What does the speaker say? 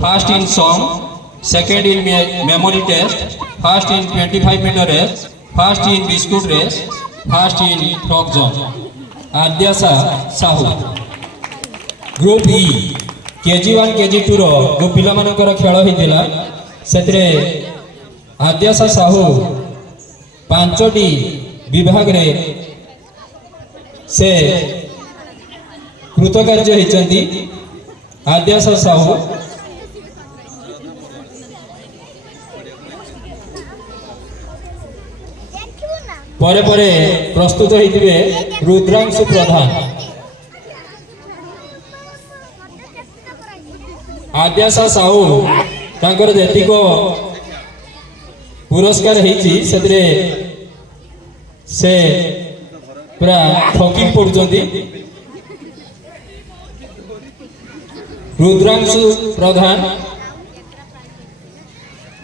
First in song, second in memory test, first in 25-meter race, first in biscuit race, first in frog jump. Adyasa Sahu. Group E, KG1 KG2 रो जो पिला मानकर खेल होइतिला सेतरे आद्यासा साहू पांचटी विभाग रे से कृतकार्य होइचंती। आद्यासा साहू परे परे प्रस्तुत होइतिबे रुद्रांशु प्रधान। आद्यासा साहू तांकर जेतिको पुरस्कार हेछि सेतरे से पूरा ठकी पड़ुचंती। रुद्रांशु प्रधान